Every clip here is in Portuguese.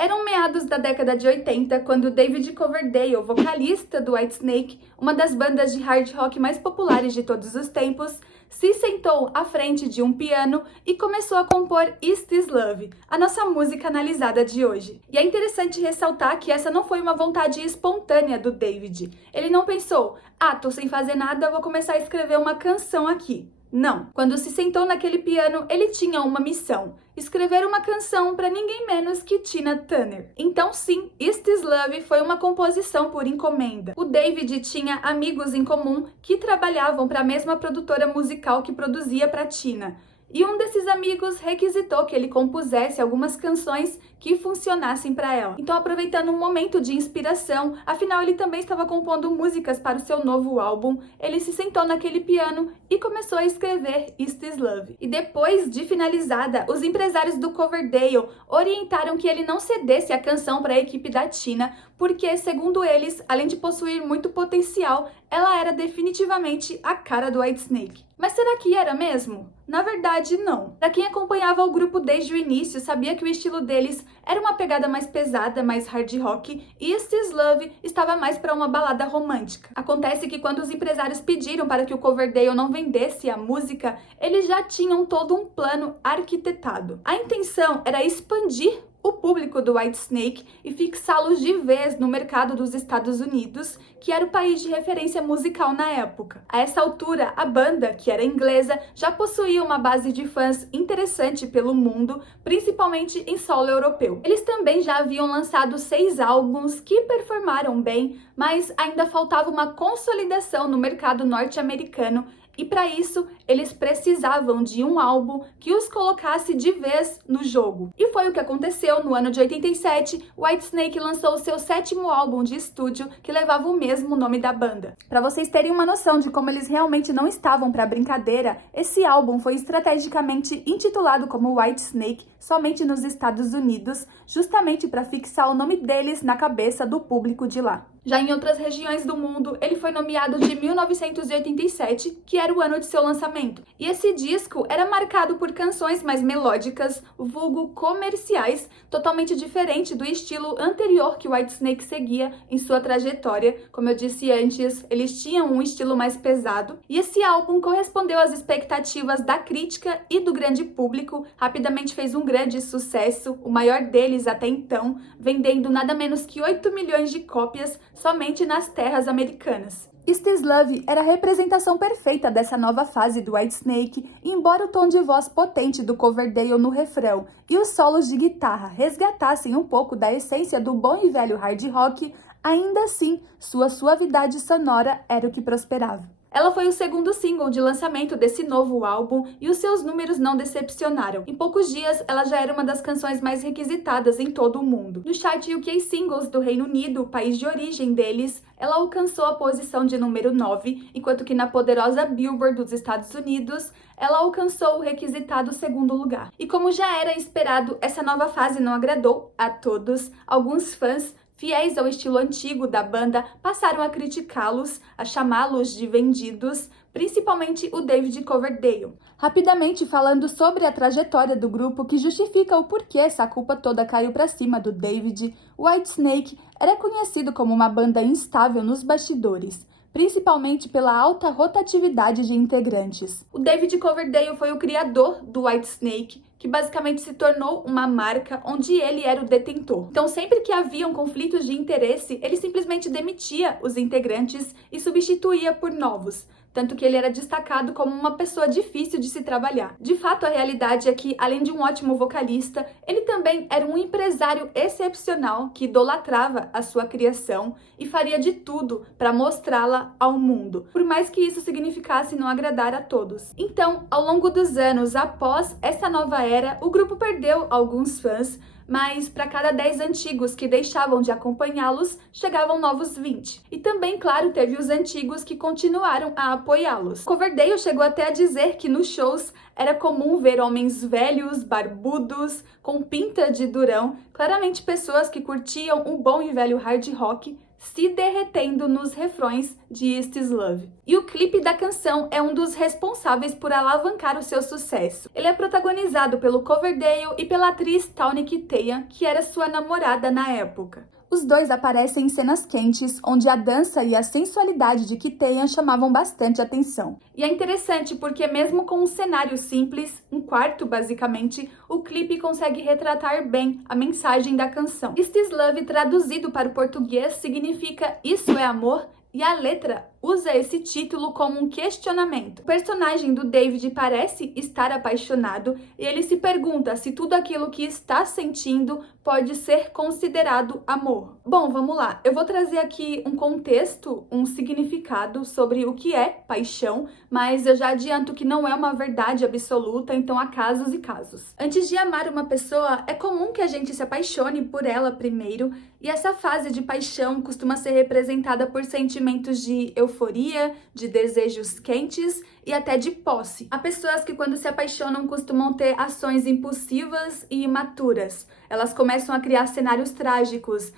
eram meados da década de 80, quando David Coverdale, vocalista do Whitesnake, uma das bandas de hard rock mais populares de todos os tempos, se sentou à frente de um piano e começou a compor Is This Love, a nossa música analisada de hoje. E é interessante ressaltar que essa não foi uma vontade espontânea do David. Ele não pensou, tô sem fazer nada, vou começar a escrever uma canção aqui. Não. Quando se sentou naquele piano, ele tinha uma missão: escrever uma canção para ninguém menos que Tina Turner. Então sim, Is This Love foi uma composição por encomenda. O David tinha amigos em comum que trabalhavam para a mesma produtora musical que produzia para Tina. E um desses amigos requisitou que ele compusesse algumas canções que funcionassem para ela. Então, aproveitando um momento de inspiração, afinal ele também estava compondo músicas para o seu novo álbum, ele se sentou naquele piano e começou a escrever Is This Love. E depois de finalizada, os empresários do Coverdale orientaram que ele não cedesse a canção para a equipe da Tina, porque, segundo eles, além de possuir muito potencial, ela era definitivamente a cara do Whitesnake. Mas será que era mesmo? Na verdade, não. Para quem acompanhava o grupo desde o início, sabia que o estilo deles era uma pegada mais pesada, mais hard rock, e Is This Love estava mais para uma balada romântica. Acontece que quando os empresários pediram para que o Coverdale não vendesse a música, eles já tinham todo um plano arquitetado. A intenção era expandir o público do Whitesnake e fixá-los de vez no mercado dos Estados Unidos, que era o país de referência musical na época. A essa altura, a banda, que era inglesa, já possuía uma base de fãs interessante pelo mundo, principalmente em solo europeu. Eles também já haviam lançado 6 álbuns que performaram bem, mas ainda faltava uma consolidação no mercado norte-americano. E para isso, eles precisavam de um álbum que os colocasse de vez no jogo. E foi o que aconteceu. No ano de 87, Whitesnake lançou o seu 7º álbum de estúdio, que levava o mesmo nome da banda. Para vocês terem uma noção de como eles realmente não estavam para brincadeira, esse álbum foi estrategicamente intitulado como Whitesnake somente nos Estados Unidos, justamente para fixar o nome deles na cabeça do público de lá. Já em outras regiões do mundo, ele foi nomeado de 1987, que era o ano de seu lançamento. E esse disco era marcado por canções mais melódicas, vulgo comerciais, totalmente diferente do estilo anterior que o Whitesnake seguia em sua trajetória. Como eu disse antes, eles tinham um estilo mais pesado. E esse álbum correspondeu às expectativas da crítica e do grande público. Rapidamente fez um grande sucesso, o maior deles até então, vendendo nada menos que 8 milhões de cópias somente nas terras americanas. Is This Love era a representação perfeita dessa nova fase do Whitesnake, embora o tom de voz potente do Coverdale no refrão e os solos de guitarra resgatassem um pouco da essência do bom e velho hard rock, ainda assim, sua suavidade sonora era o que prosperava. Ela foi o 2º single de lançamento desse novo álbum e os seus números não decepcionaram. Em poucos dias, ela já era uma das canções mais requisitadas em todo o mundo. No chart UK Singles do Reino Unido, país de origem deles, ela alcançou a posição de número 9, enquanto que na poderosa Billboard dos Estados Unidos, ela alcançou o requisitado 2º lugar. E como já era esperado, essa nova fase não agradou a todos. Alguns fãs fiéis ao estilo antigo da banda, passaram a criticá-los, a chamá-los de vendidos, principalmente o David Coverdale. Rapidamente falando sobre a trajetória do grupo, que justifica o porquê essa culpa toda caiu para cima do David, Whitesnake era conhecido como uma banda instável nos bastidores, principalmente pela alta rotatividade de integrantes. O David Coverdale foi o criador do Whitesnake, que basicamente se tornou uma marca onde ele era o detentor. Então, sempre que haviam conflitos de interesse, ele simplesmente demitia os integrantes e substituía por novos. Tanto que ele era destacado como uma pessoa difícil de se trabalhar. De fato, a realidade é que, além de um ótimo vocalista, ele também era um empresário excepcional que idolatrava a sua criação e faria de tudo para mostrá-la ao mundo, por mais que isso significasse não agradar a todos. Então, ao longo dos anos após essa nova era, o grupo perdeu alguns fãs, mas para cada 10 antigos que deixavam de acompanhá-los, chegavam novos 20. E também, claro, teve os antigos que continuaram a apoiá-los. Coverdale chegou até a dizer que nos shows era comum ver homens velhos, barbudos, com pinta de durão, claramente pessoas que curtiam um bom e velho hard rock, se derretendo nos refrões de Is This Love. E o clipe da canção é um dos responsáveis por alavancar o seu sucesso. Ele é protagonizado pelo Coverdale e pela atriz Tawny Kitaen, que era sua namorada na época. Os dois aparecem em cenas quentes, onde a dança e a sensualidade de Kitaen chamavam bastante atenção. E é interessante porque mesmo com um cenário simples, um quarto basicamente, o clipe consegue retratar bem a mensagem da canção. Is This Love, traduzido para o português, significa Isso é Amor? E a letra usa esse título como um questionamento. O personagem do David parece estar apaixonado e ele se pergunta se tudo aquilo que está sentindo pode ser considerado amor. Bom, vamos lá. Eu vou trazer aqui um contexto, um significado sobre o que é paixão, mas eu já adianto que não é uma verdade absoluta, então há casos e casos. Antes de amar uma pessoa, é comum que a gente se apaixone por ela primeiro, e essa fase de paixão costuma ser representada por sentimentos de euforia, de desejos quentes e até de posse. Há pessoas que quando se apaixonam costumam ter ações impulsivas e imaturas. Elas começam a criar cenários trágicos,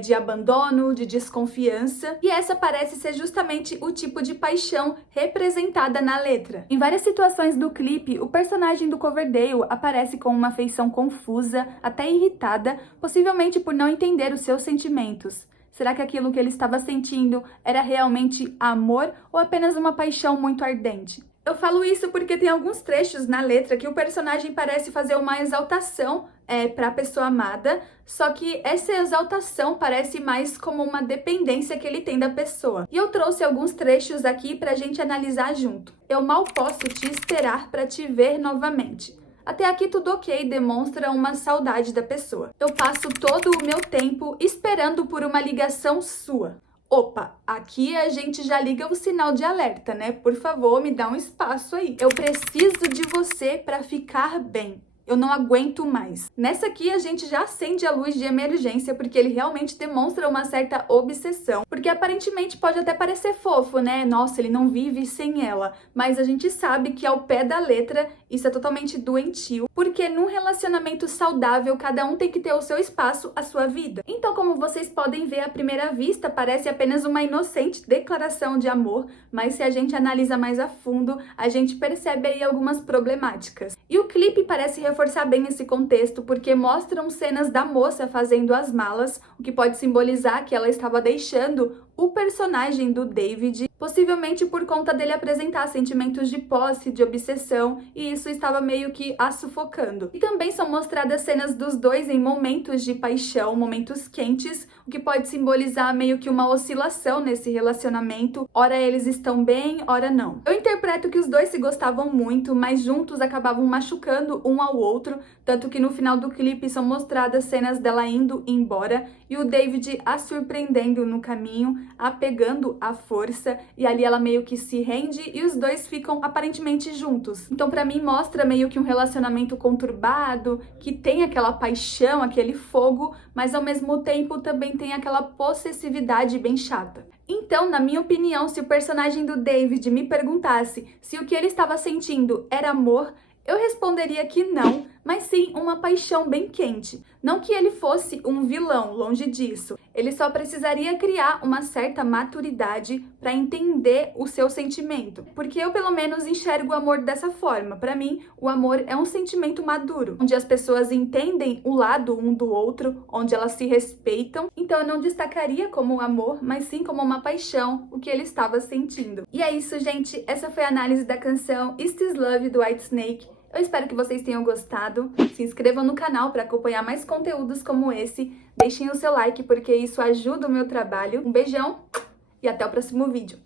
de abandono, de desconfiança, e essa parece ser justamente o tipo de paixão representada na letra. Em várias situações do clipe, o personagem do Coverdale aparece com uma feição confusa, até irritada, possivelmente por não entender os seus sentimentos. Será que aquilo que ele estava sentindo era realmente amor ou apenas uma paixão muito ardente? Eu falo isso porque tem alguns trechos na letra que o personagem parece fazer uma exaltação para a pessoa amada, só que essa exaltação parece mais como uma dependência que ele tem da pessoa. E eu trouxe alguns trechos aqui pra gente analisar junto. Eu mal posso te esperar para te ver novamente. Até aqui tudo ok, demonstra uma saudade da pessoa. Eu passo todo o meu tempo esperando por uma ligação sua. Opa, aqui a gente já liga o sinal de alerta, né? Por favor, me dá um espaço aí. Eu preciso de você para ficar bem. Eu não aguento mais. Nessa aqui a gente já acende a luz de emergência, porque ele realmente demonstra uma certa obsessão. Porque aparentemente pode até parecer fofo, né? Nossa, ele não vive sem ela. Mas a gente sabe que ao pé da letra isso é totalmente doentio. Porque num relacionamento saudável, cada um tem que ter o seu espaço, a sua vida. Então, como vocês podem ver, à primeira vista parece apenas uma inocente declaração de amor. Mas se a gente analisa mais a fundo, a gente percebe aí algumas problemáticas. E o clipe parece reforçar bem esse contexto, porque mostram cenas da moça fazendo as malas, o que pode simbolizar que ela estava deixando o personagem do David, possivelmente por conta dele apresentar sentimentos de posse, de obsessão, e isso estava meio que a sufocando. E também são mostradas cenas dos dois em momentos de paixão, momentos quentes, o que pode simbolizar meio que uma oscilação nesse relacionamento. Ora eles estão bem, ora não. Eu interpreto que os dois se gostavam muito, mas juntos acabavam machucando um ao outro, tanto que no final do clipe são mostradas cenas dela indo embora e o David a surpreendendo no caminho, a pegando à força, e ali ela meio que se rende e os dois ficam aparentemente juntos. Então pra mim mostra meio que um relacionamento conturbado, que tem aquela paixão, aquele fogo, mas ao mesmo tempo também tem aquela possessividade bem chata. Então, na minha opinião, se o personagem do David me perguntasse se o que ele estava sentindo era amor, eu responderia que não, mas sim uma paixão bem quente. Não que ele fosse um vilão, longe disso. Ele só precisaria criar uma certa maturidade para entender o seu sentimento. Porque eu, pelo menos, enxergo o amor dessa forma. Para mim, o amor é um sentimento maduro, onde as pessoas entendem o lado um do outro, onde elas se respeitam. Então, eu não destacaria como amor, mas sim como uma paixão, o que ele estava sentindo. E é isso, gente. Essa foi a análise da canção Is This Love, do Whitesnake. Eu espero que vocês tenham gostado. Se inscrevam no canal para acompanhar mais conteúdos como esse. Deixem o seu like porque isso ajuda o meu trabalho. Um beijão e até o próximo vídeo.